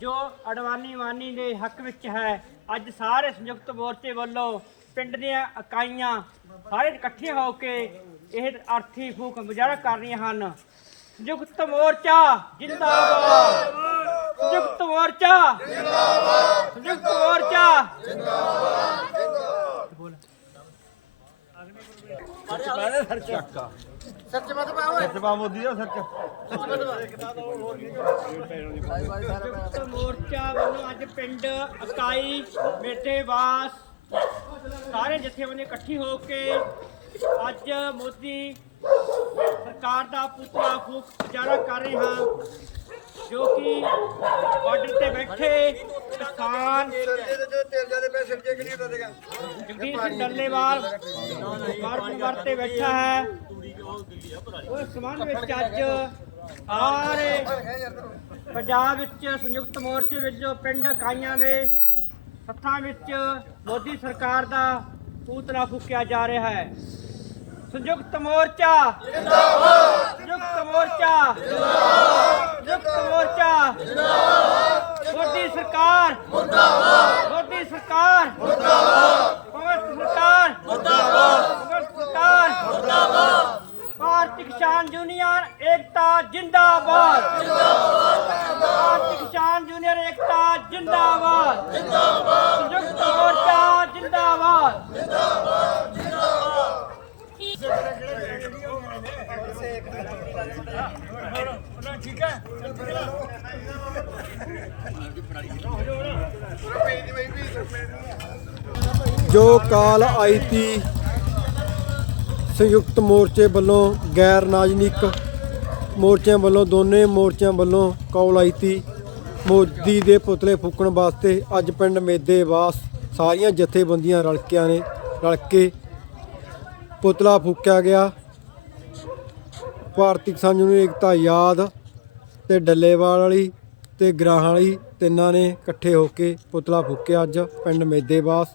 ਜੋ ਅਡਵਾਨੀ ਵਾਨੀ ਦੇ ਹੱਕ ਵਿੱਚ ਹੈ ਅੱਜ ਸਾਰੇ ਸੰਯੁਕਤ ਮੋਰਚੇ ਵੱਲੋਂ ਪਿੰਡ ਦੀਆਂ ਇਕਾਈਆਂ ਸਾਰੇ ਇਕੱਠੇ ਹੋ ਕੇ ਇਹ ਅਰਥੀ ਫੂਕ ਮੁਜ਼ਾਹਰਾ ਕਰ ਰਹੀਆਂ ਹਨ। ਸੰਯੁਕਤ ਮੋਰਚਾ ਜਿੰਦਾਬਾਦ। ਸੰਯੁਕਤ ਮੋਰਚਾ ਜਿੰਦਾਬਾਦ। ਸੰਯੁਕਤ ਮੋਰਚਾ ਜਵਾ ਮੋਦੀ ਦਾ ਸੱਚ ਸੰਯੁਕਤ ਮੋਰਚਾ ਵੱਲੋਂ ਅੱਜ ਪਿੰਡ ਇਕਾਈ ਮੇਟੇਵਾਸ ਸਾਰੇ ਜਥੇਬੰਦੀ ਇਕੱਠੀ ਹੋ ਕੇ ਅੱਜ ਮੋਦੀ ਸਰਕਾਰ ਦਾ ਪੁਤਲਾ ਫੂਕ ਗੁਜ਼ਾਰਾ ਕਰ ਰਹੇ ਹਾਂ, ਜੋ ਕਿ ਬਾਰਡਰ ਤੇ ਬੈਠੇ ਕਿਸਾਨ ਜਗਦੀਸ਼ ਸਿੰਘ ਡੱਲੇਵਾਲ ਬਾਰਡਰ ਤੇ ਬੈਠਾ ਹੈ। ਉਸ ਸਮਾਨ ਵਿੱਚ ਅੱਜ ਸਾਰੇ ਪੰਜਾਬ ਵਿੱਚ ਸੰਯੁਕਤ ਮੋਰਚੇ ਵਿੱਚ ਪਿੰਡ ਇਕਾਈਆਂ ਦੇ ਹੱਥਾਂ ਵਿੱਚ ਮੋਦੀ ਸਰਕਾਰ ਦਾ ਪੂਤਲਾ ਫੂਕਿਆ ਜਾ ਰਿਹਾ ਹੈ। ਸੰਯੁਕਤ ਮੋਰਚਾ ਜਿੰਦਾਬਾਦ ਸੰਯੁਕਤ ਮੋਰਚਾ ਜਿੰਦਾਬਾਦ ਸੰਯੁਕਤ ਮੋਰਚਾ ਜਿੰਦਾਬਾਦ ਮੋਦੀ ਸਰਕਾਰ ਮੁਰਦਾਬਾਦ ਮੋਦੀ ਸਰਕਾਰ ਮੁਰਦਾਬਾਦ ਭਗਵਤ ਸਰਕਾਰ ਮੁਰਦਾਬਾਦ ਭਗਵਤ ਸਰਕਾਰ ਮੁਰਦਾਬਾਦ ਭਾਰਤੀ ਕਿਸਾਨ ਯੂਨੀਅਨ ਏਕਤਾ ਜਿੰਦਾਬਾਦ। ਜਿੰਦਾਬਾਦ ਭਾਰਤੀ ਕਿਸਾਨ ਯੂਨੀਅਨ ਏਕਤਾ ਜਿੰਦਾਬਾਦ। ਜਿੰਦਾਬਾਦ ਸੰਯੁਕਤ ਮੋਰਚਾ ਜਿੰਦਾਬਾਦ। ਜੋ ਕਾਲ ਆਈਤੀ ਸੰਯੁਕਤ ਮੋਰਚੇ ਵੱਲੋਂ ਗੈਰ ਰਾਜਨੀਤਿਕ ਮੋਰਚਿਆਂ ਵੱਲੋਂ, ਦੋਨੇ ਮੋਰਚਿਆਂ ਵੱਲੋਂ ਕੌਲ ਆਈ ਤੀ ਮੋਦੀ ਦੇ ਪੁਤਲੇ ਫੂਕਣ ਵਾਸਤੇ ਅੱਜ ਪਿੰਡ ਮੇਦੇਵਾਸ ਸਾਰੀਆਂ ਜਥੇਬੰਦੀਆਂ ਰਲਕਿਆਂ ਨੇ, ਰਲ ਕੇ ਪੁਤਲਾ ਫੂਕਿਆ ਗਿਆ। ਭਾਰਤੀ ਕਿਸਾਨ ਨੂੰ ਏਕਤਾ ਯਾਦ ਤੇ ਡੱਲੇਵਾਲ ਵਾਲੀ ਤੇ ਗਰਾਹਾਂ ਵਾਲੀ ਤਿੰਨਾਂ ਨੇ ਇਕੱਠੇ ਹੋ ਕੇ ਪੁਤਲਾ ਫੂਕਿਆ ਅੱਜ ਪਿੰਡ ਮੇਦੇਵਾਸ